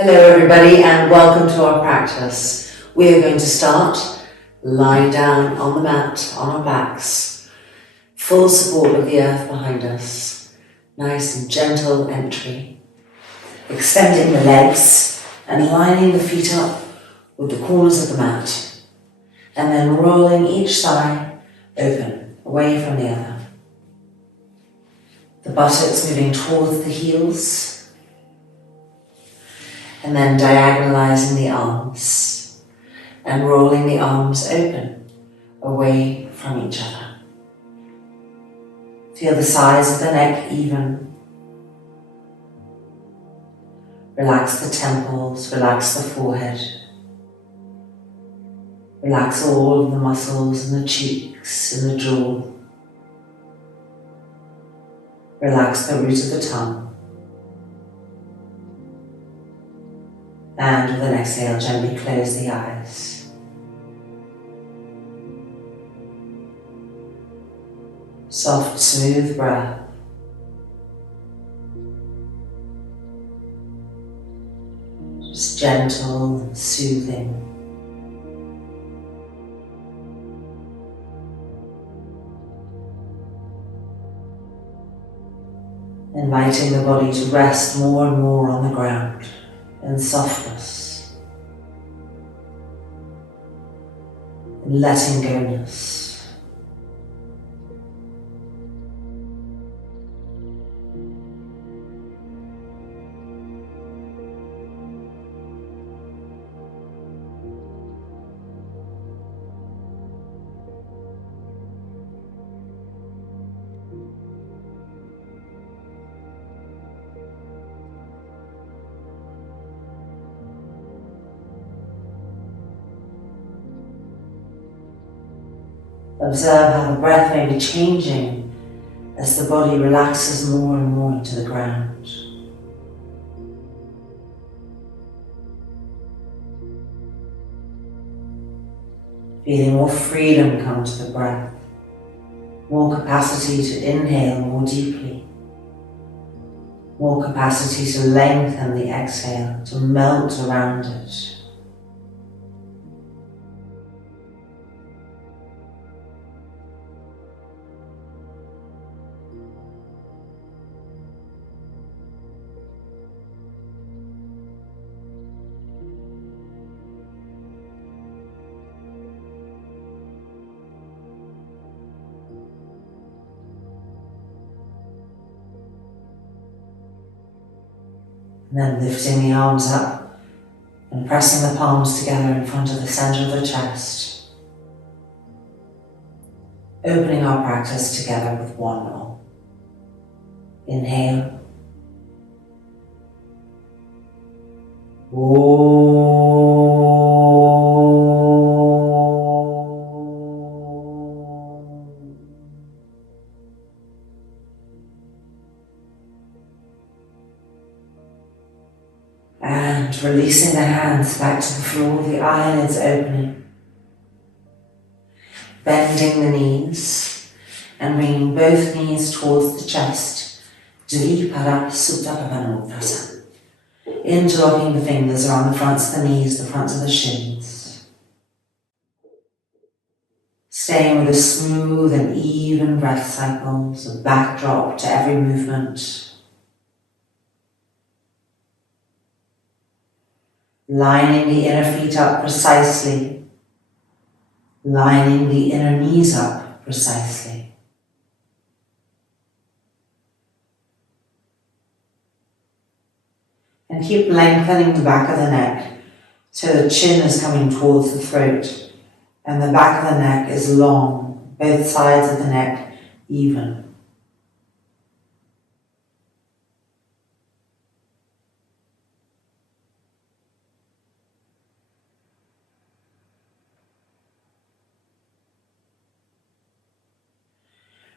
Hello everybody and welcome to our practice. We are going to start lying down on the mat on our backs, full support of the earth behind us, nice and gentle entry, extending the legs and lining the feet up with the corners of the mat, and then rolling each thigh open away from the other. The buttocks moving towards the heels, and then diagonalizing the arms and rolling the arms open away from each other. Feel the size of the neck even. Relax the temples, relax the forehead. Relax all of the muscles in the cheeks and the jaw. Relax the root of the tongue. And with an exhale, gently close the eyes. Soft, smooth breath. Just gentle and soothing. Inviting the body to rest more and more on the ground in softness, in letting go-ness. Observe how the breath may be changing as the body relaxes more and more into the ground. Feeling more freedom come to the breath, more capacity to inhale more deeply, more capacity to lengthen the exhale, to melt around it. And then lifting the arms up and pressing the palms together in front of the center of the chest. Opening our practice together with one arm. Inhale. And releasing the hands back to the floor, the eyelids opening. Bending the knees and bringing both knees towards the chest. Dvipada Supta Pavanotthasana. Interlocking the fingers around the fronts of the knees, the fronts of the shins. Staying with a smooth and even breath cycles, a backdrop to every movement. Lining the inner feet up precisely. Lining the inner knees up precisely. And keep lengthening the back of the neck so the chin is coming towards the throat and the back of the neck is long, both sides of the neck even.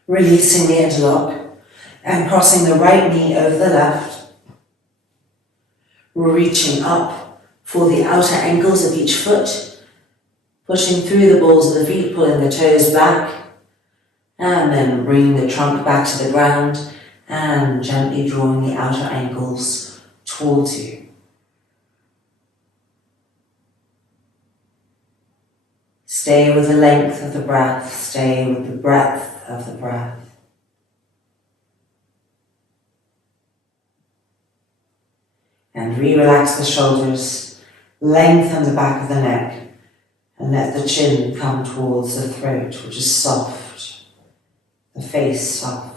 Releasing the interlock and crossing the right knee over the left. Reaching up for the outer ankles of each foot, pushing through the balls of the feet, pulling the toes back, and then bringing the trunk back to the ground and gently drawing the outer ankles towards you. Stay with the length of the breath. Stay with the breadth of the breath. And re-relax the shoulders. Lengthen the back of the neck. And let the chin come towards the throat, which is soft. The face soft.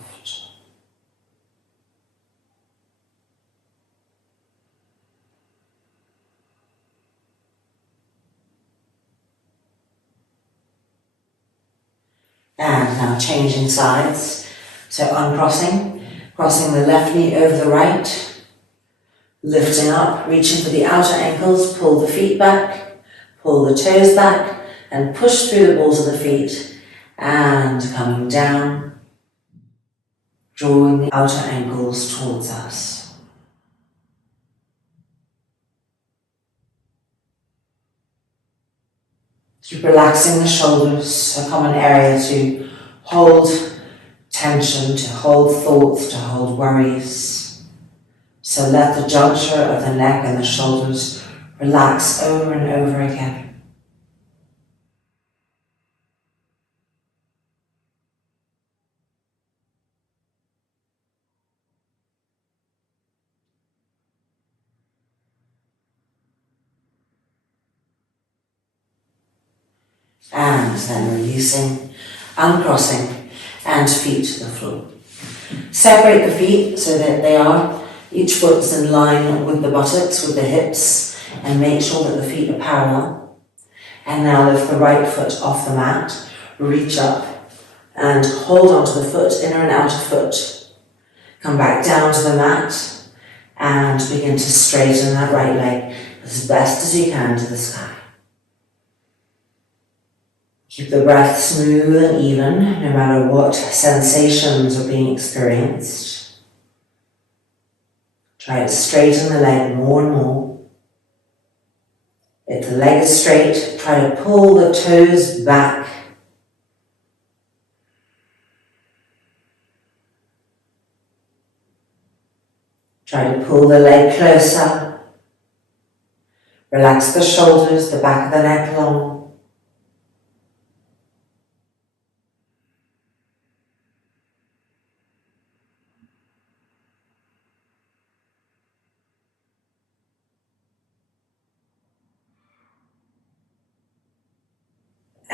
And now changing sides. So uncrossing, crossing the left knee over the right, lifting up, reaching for the outer ankles, pull the feet back, pull the toes back, and push through the balls of the feet, and coming down, drawing the outer ankles towards us. Keep relaxing the shoulders, a common area to hold tension, to hold thoughts, to hold worries. So let the juncture of the neck and the shoulders relax over and over again. And then releasing, uncrossing, and feet to the floor. Separate the feet so that they are, each foot is in line with the buttocks, with the hips, and make sure that the feet are parallel. And now lift the right foot off the mat, reach up, and hold onto the foot, inner and outer foot. Come back down to the mat, and begin to straighten that right leg as best as you can to the sky. Keep the breath smooth and even, no matter what sensations are being experienced. Try to straighten the leg more and more. If the leg is straight, try to pull the toes back. Try to pull the leg closer. Relax the shoulders, the back of the neck long.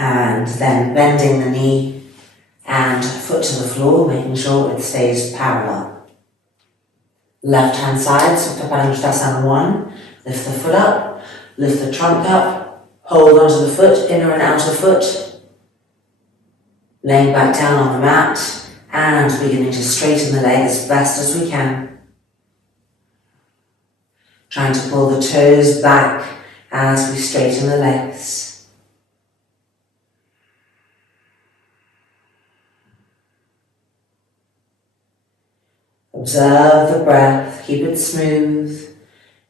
And then bending the knee and foot to the floor, making sure it stays parallel. Left hand side, Supta Marichyasana 1. Lift the foot up, lift the trunk up, hold onto the foot, inner and outer foot. Laying back down on the mat and beginning to straighten the leg as best as we can. Trying to pull the toes back as we straighten the legs. Observe the breath, keep it smooth,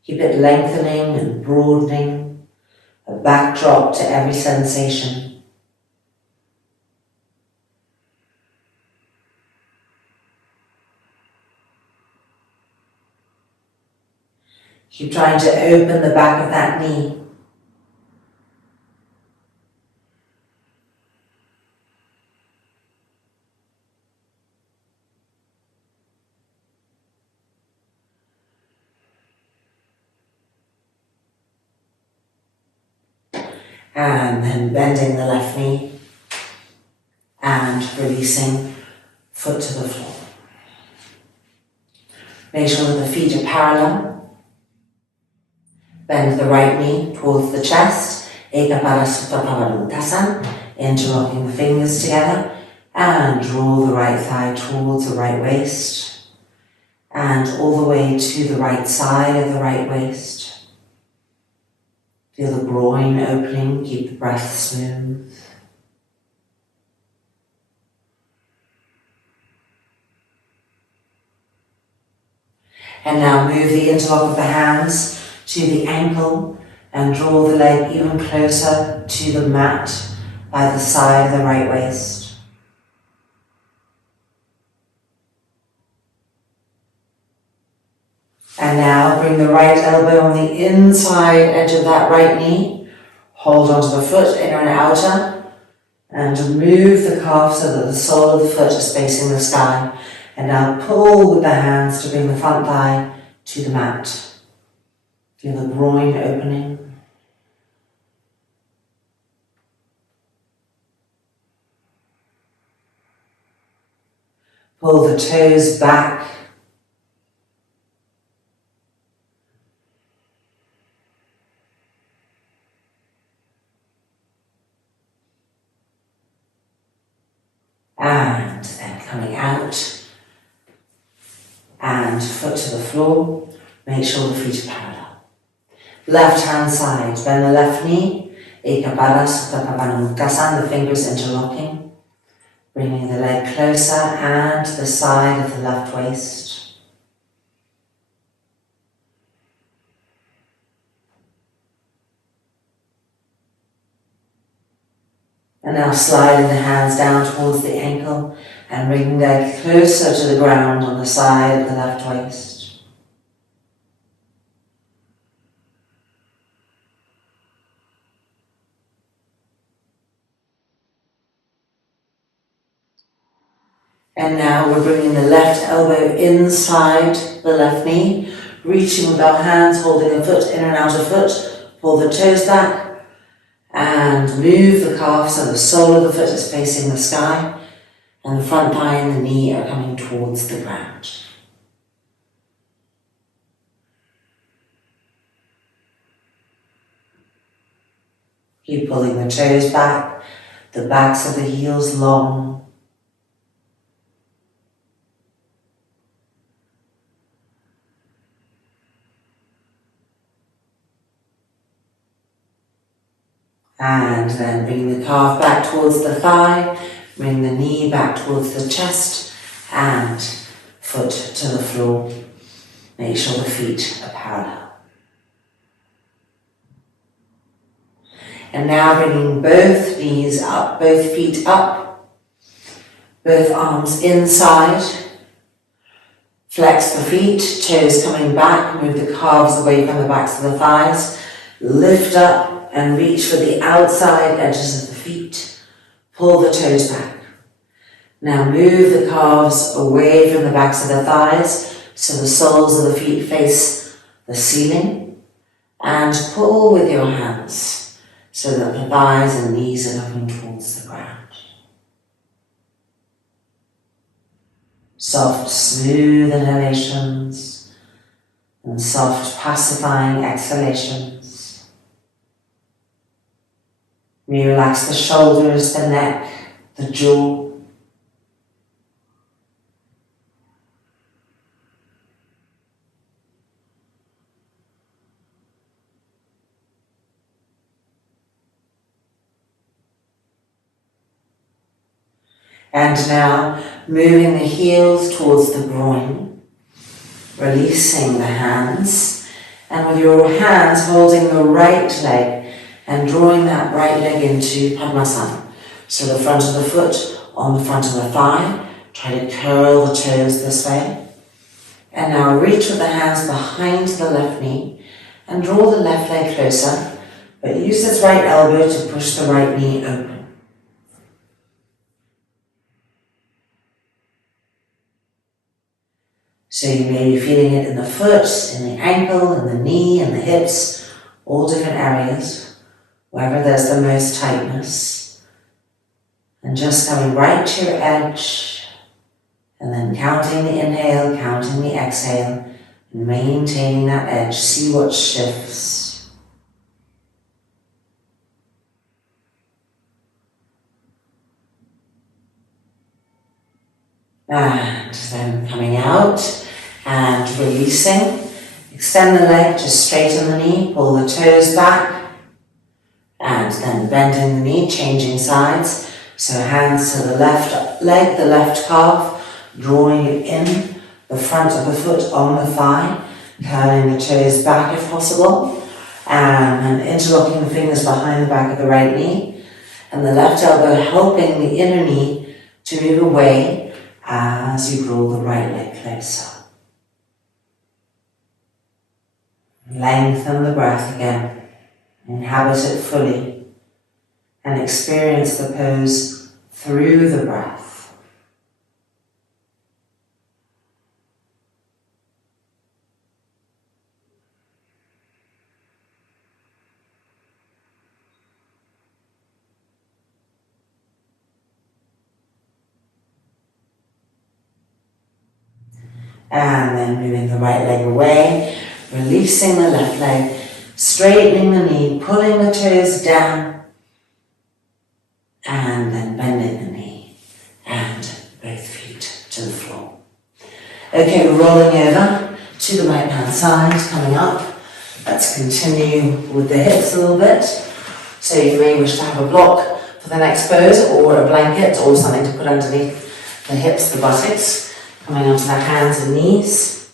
keep it lengthening and broadening, a backdrop to every sensation. Keep trying to open the back of that knee. And then bending the left knee and releasing foot to the floor. Make sure that the feet are parallel. Bend the right knee towards the chest, voluntarily, interlocking the fingers together, and draw the right thigh towards the right waist, and all the way to the right side of the right waist. Feel the groin opening, keep the breath smooth. And now move the interlock of the hands to the ankle and draw the leg even closer to the mat by the side of the right waist. And now bring the right elbow on the inside edge of that right knee. Hold onto the foot, inner and outer, and move the calf so that the sole of the foot is facing the sky. And now pull with the hands to bring the front thigh to the mat. Feel the groin opening. Pull the toes back. And then coming out. And foot to the floor. Make sure the feet are parallel. Left hand side, bend the left knee. Ekapara Sutta Pavana Mukha, the fingers interlocking. Bringing the leg closer and the side of the left waist. And now sliding the hands down towards the ankle and bringing the leg closer to the ground on the side of the left waist. And now we're bringing the left elbow inside the left knee, reaching with our hands, holding the foot, in and out of foot, pull the toes back, and move the calf so the sole of the foot is facing the sky, and the front thigh and the knee are coming towards the ground. Keep pulling the toes back, the backs of the heels long. And then bring the calf back towards the thigh, bring the knee back towards the chest, and foot to the floor. Make sure the feet are parallel. And now bringing both knees up, both feet up, both arms inside. Flex the feet, toes coming back, move the calves away from the backs of the thighs. Lift up and reach for the outside edges of the feet. Pull the toes back. Now move the calves away from the backs of the thighs so the soles of the feet face the ceiling. And pull with your hands so that the thighs and knees are coming towards the ground. Soft, smooth inhalations and soft, pacifying exhalations. Relax the shoulders, the neck, the jaw. And now moving the heels towards the groin, releasing the hands, and with your hands holding the right leg and drawing that right leg into Padmasana. So the front of the foot on the front of the thigh. Try to curl the toes this way. And now reach with the hands behind the left knee and draw the left leg closer, but use this right elbow to push the right knee open. So you may be feeling it in the foot, in the ankle, in the knee, in the hips, all different areas. Wherever there's the most tightness. And just coming right to your edge. And then counting the inhale, counting the exhale. And maintaining that edge. See what shifts. And then coming out and releasing. Extend the leg, just straighten the knee, pull the toes back. And then bending the knee, changing sides. So hands to the left leg, the left calf, drawing it in, the front of the foot on the thigh, curling the toes back if possible, and interlocking the fingers behind the back of the right knee, and the left elbow helping the inner knee to move away as you draw the right leg closer. Lengthen the breath again. Inhabit it fully and experience the pose through the breath. And then moving the right leg away, releasing the left leg, straightening the knee, pulling the toes down, and then bending the knee, and both feet to the floor. Okay, rolling over to the right hand side, coming up. Let's continue with the hips a little bit. So you may wish to have a block for the next pose, or a blanket, or something to put underneath the hips, the buttocks. Coming onto the hands and knees.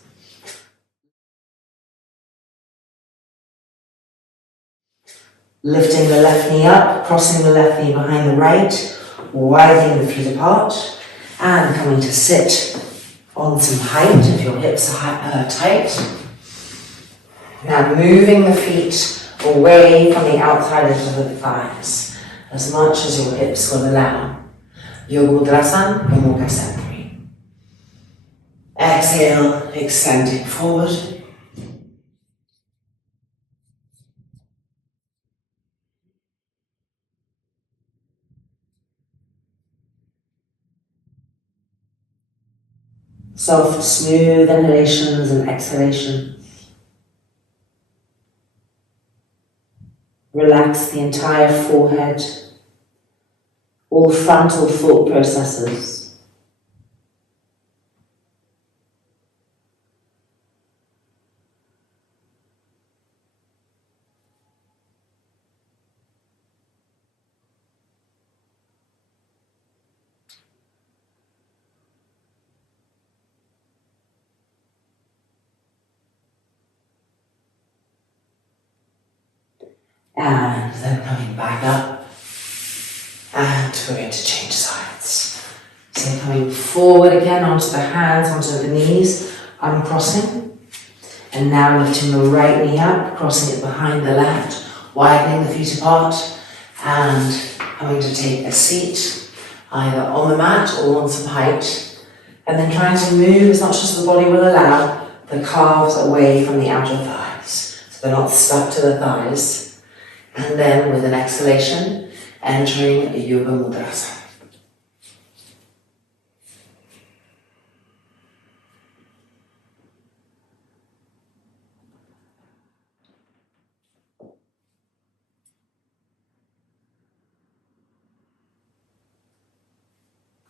Lifting the left knee up, crossing the left knee behind the right, widening the feet apart, and coming to sit on some height if your hips are tight. Now moving the feet away from the outside edge of the thighs, as much as your hips will allow. Adho Mukha Svanasana III. Exhale, extending forward. Soft, smooth inhalations and exhalations. Relax the entire forehead, all frontal thought processes. And then coming back up, and we're going to change sides. So coming forward again onto the hands, onto the knees, uncrossing, and now lifting the right knee up, crossing it behind the left, widening the feet apart, and coming to take a seat, either on the mat or on some height, and then trying to move as much as the body will allow the calves away from the outer thighs, so they're not stuck to the thighs. And then with an exhalation, entering Yoga Mudrasana.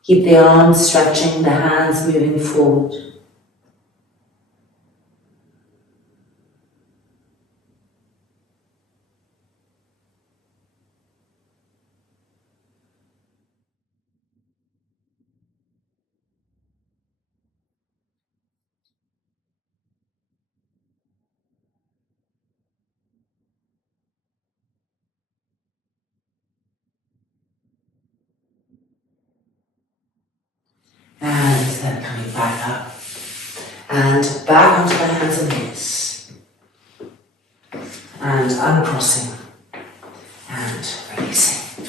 Keep the arms stretching, the hands moving forward. And then coming back up. And back onto the hands and knees. And uncrossing. And releasing.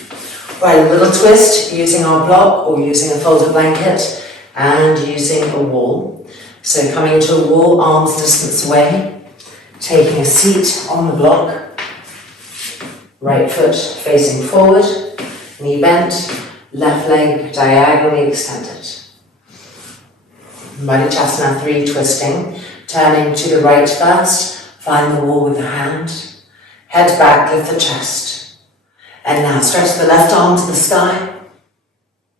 Right, a little twist using our block or using a folded blanket and using a wall. So coming to a wall, arms distance away, taking a seat on the block, right foot facing forward, knee bent, left leg diagonally extended. Marichyasana III twisting, turning to the right first, find the wall with the hand, head back, lift the chest. And now stretch the left arm to the sky,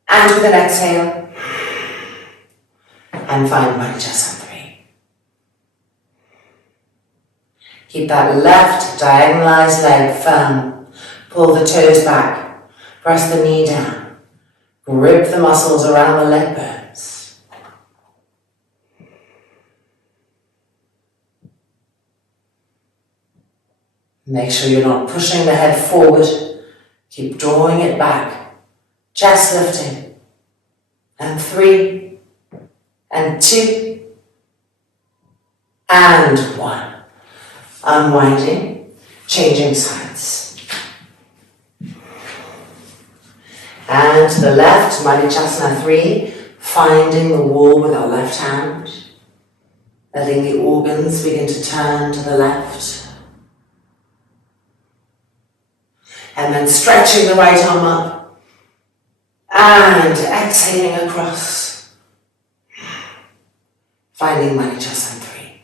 and with an exhale, and find Marichyasana III. Keep that left diagonalized leg firm, pull the toes back, press the knee down, grip the muscles around the leg bones. Make sure you're not pushing the head forward. Keep drawing it back, chest lifting, and 3, and 2, and 1. Unwinding, Changing sides. And to the left, Marichyasana III, finding the wall with our left hand. Letting the organs begin to turn to the left. And then stretching the right arm up. And exhaling across. Finding Marichyasana III.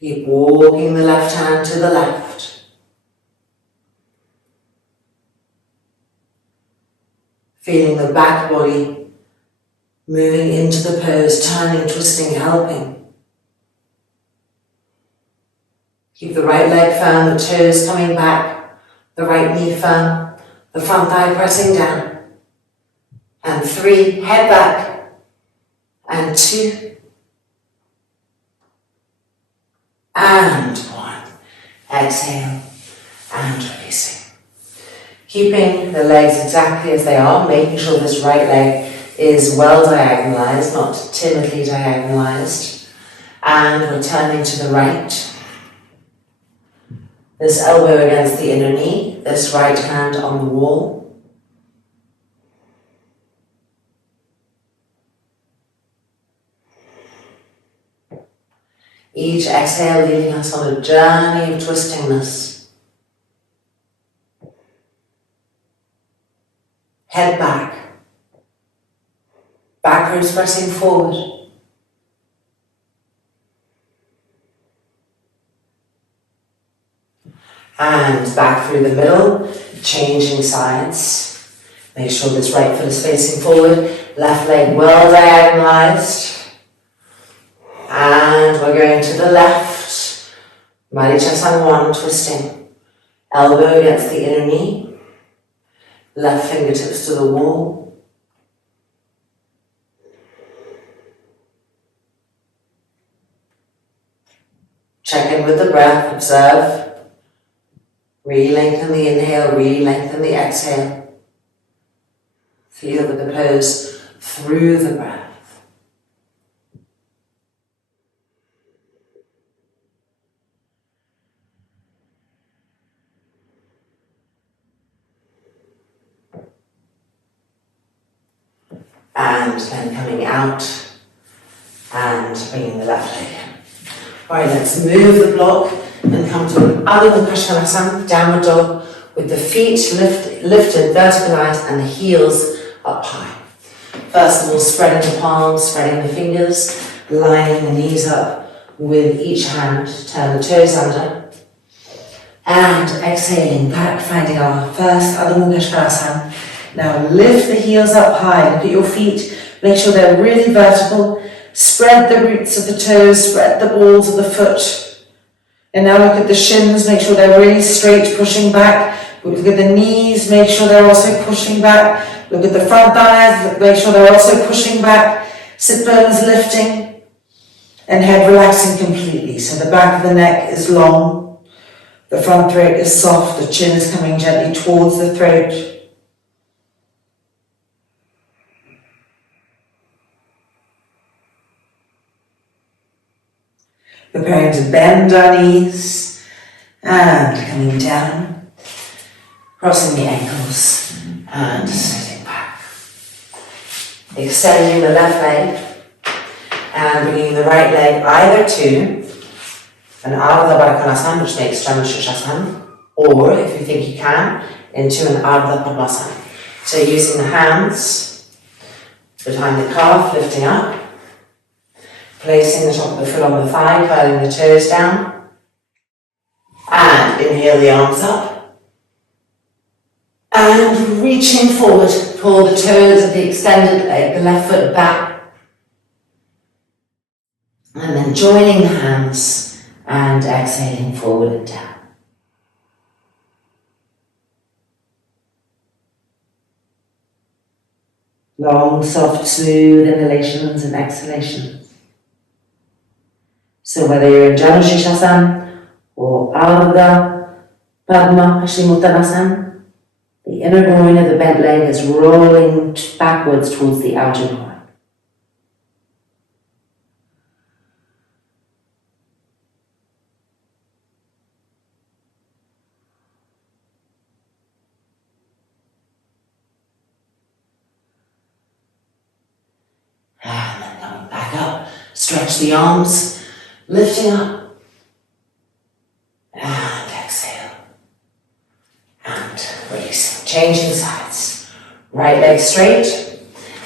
Keep walking the left hand to the left. Feeling the back body moving into the pose, turning, twisting, helping. Keep the right leg firm, the toes coming back, the right knee firm, the front thigh pressing down. And 3, head back. And 2. And 1. Exhale and releasing. Keeping the legs exactly as they are, making sure this right leg is well diagonalized, not timidly diagonalized. And we're turning to the right. This elbow against the inner knee, this right hand on the wall. Each exhale leading us on a journey of twistingness. Head back. Back ribs pressing forward. And back through the middle, changing sides. Make sure this right foot is facing forward, left leg well diagonalized. And we're going to the left. Marichyasana I, twisting. Elbow against the inner knee. Left fingertips to the wall. Check in with the breath, observe. Re-lengthen the inhale, re-lengthen the exhale. Feel the pose through the breath. And then coming out and bringing the left leg in. Alright, let's move the block and come to an Adho Mukha Svanasana, downward dog, with the feet lifted, verticalized, and the heels up high. First of all, spreading the palms, spreading the fingers, lining the knees up with each hand, turn the toes under. And exhaling back, finding our first Adho Mukha Svanasana. Now lift the heels up high, look at your feet, make sure they're really vertical, spread the roots of the toes, spread the balls of the foot. And now look at the shins, make sure they're really straight, pushing back. Look at the knees, make sure they're also pushing back. Look at the front thighs, make sure they're also pushing back. Sit bones lifting, and head relaxing completely. So the back of the neck is long, the front throat is soft, the chin is coming gently towards the throat. Preparing to bend our knees and coming down, crossing the ankles and sitting back. Extending the left leg and bringing the right leg either to an Ardha Padmasana, which makes Marichyasana, or if you think you can, into an Ardha Padmasana. So using the hands behind the calf, lifting up. Placing the top of the foot on the thigh, curling the toes down. And inhale the arms up. And reaching forward, pull the toes of the extended leg, the left foot back. And then joining the hands and exhaling forward and down. Long, soft, smooth inhalations and exhalations. So whether you're in Marichyasana or Ardha Padmasana, the inner groin of the bent leg is rolling backwards towards the outer groin. Stretch the arms, lifting up, and exhale, and releasing. Changing sides. Right leg straight,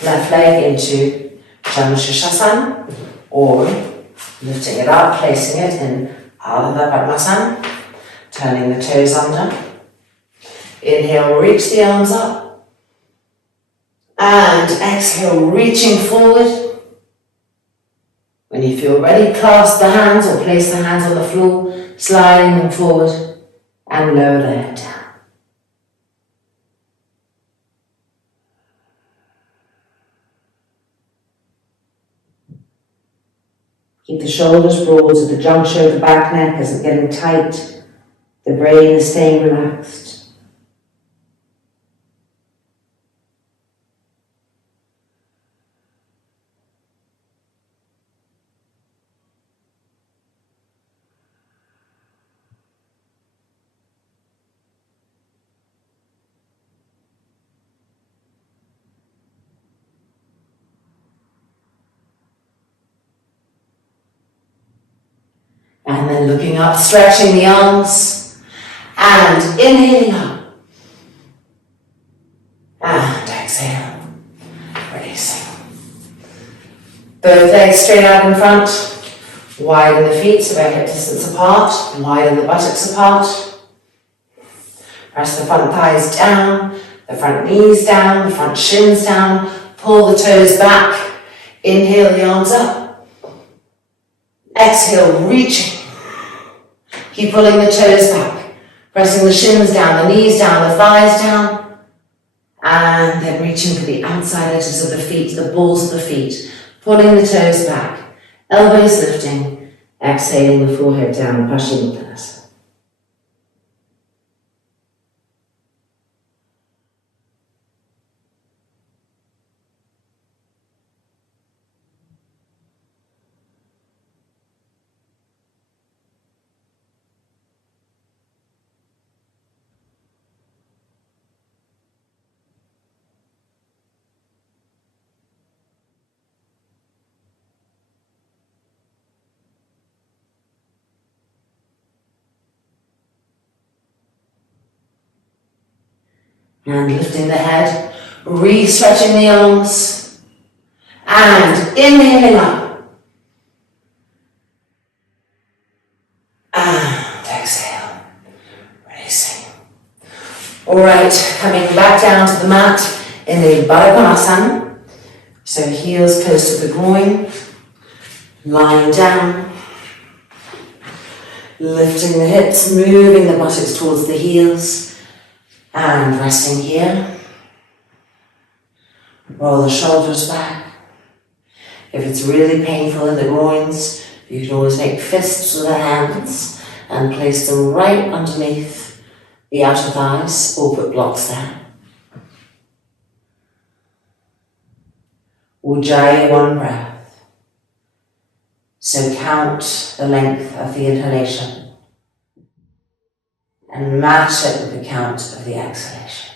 left leg into Marichyasana, or lifting it up, placing it in Adho Mukha Svanasana, turning the toes under. Inhale, reach the arms up, and exhale, reaching forward. When you feel ready, clasp the hands or place the hands on the floor, sliding them forward, and lower the head down. Keep the shoulders broad at the juncture of the back neck isn't getting tight. The brain is staying relaxed. And then looking up, stretching the arms, and inhaling up, and exhale, releasing. Both legs straight out in front, widen the feet so they're hip distance apart, widen the buttocks apart. Press the front thighs down, the front knees down, the front shins down, pull the toes back, inhale the arms up, exhale, reaching. Keep pulling the toes back, pressing the shins down, the knees down, the thighs down, and then reaching for the outside edges of the feet, the balls of the feet, pulling the toes back, elbows lifting, exhaling the forehead down, Paschimottanasana. And lifting the head, re-stretching the arms, and inhaling up, and exhale, releasing. Alright, coming back down to the mat in the Marichyasana, so heels close to the groin, lying down, lifting the hips, moving the buttocks towards the heels, and resting here. Roll the shoulders back. If it's really painful in the groins, you can always make fists with the hands and place them right underneath the outer thighs or put blocks there. Ujjayi, one breath. So count the length of the inhalation and match it with the count of the exhalation.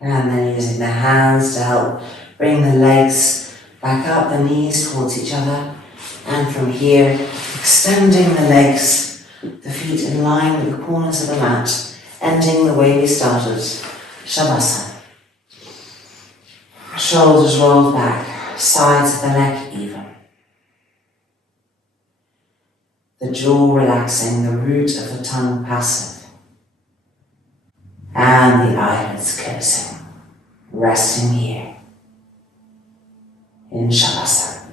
And then using the hands to help bring the legs back up, the knees towards each other. And from here, extending the legs, the feet in line with the corners of the mat, ending the way we started, Savasana. Shoulders rolled back, sides of the neck even. The jaw relaxing, the root of the tongue passive. And the eyelids closing, resting here in Savasana.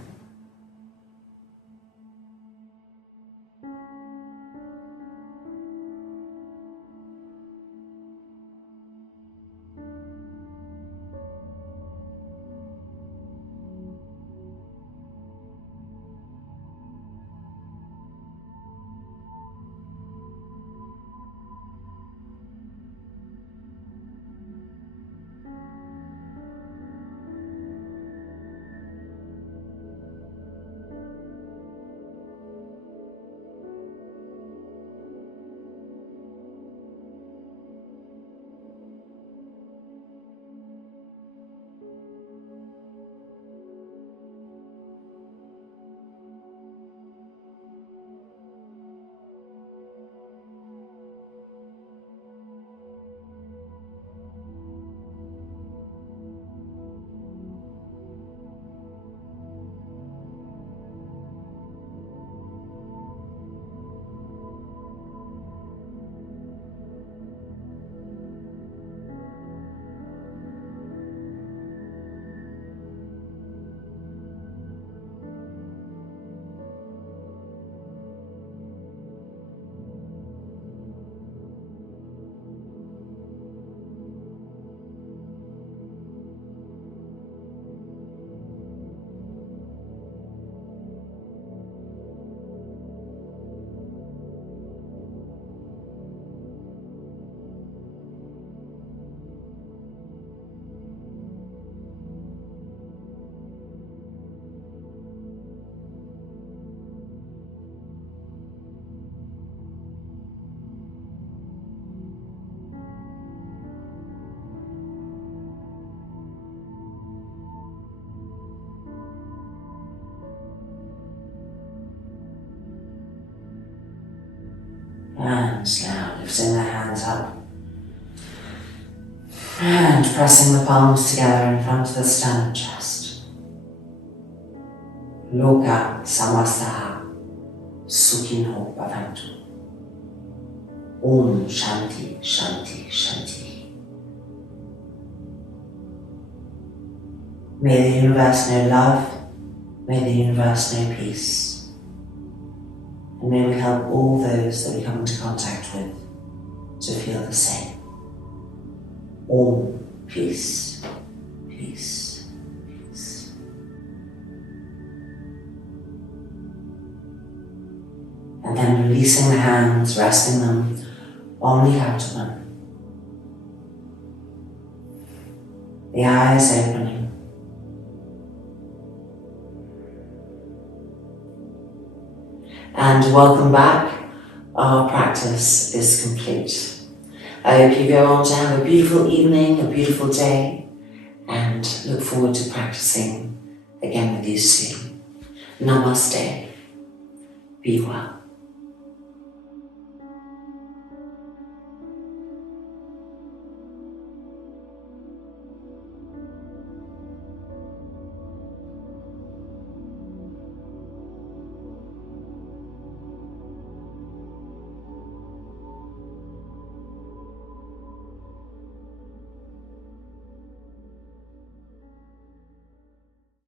And now lifting the hands up. And pressing the palms together in front of the sternum chest. Loka Samastaha Sukhinho Bhavantu. Om Shanti Shanti Shanti. May the universe know love, may the universe know peace, and may we help all those that we come into contact with to feel the same. Om, peace, peace, peace. And then releasing the hands, resting them on the abdomen. The eyes opening. And welcome back. Our practice is complete. I hope you go on to have a beautiful evening, a beautiful day, and look forward to practicing again with you soon. Namaste. Be well.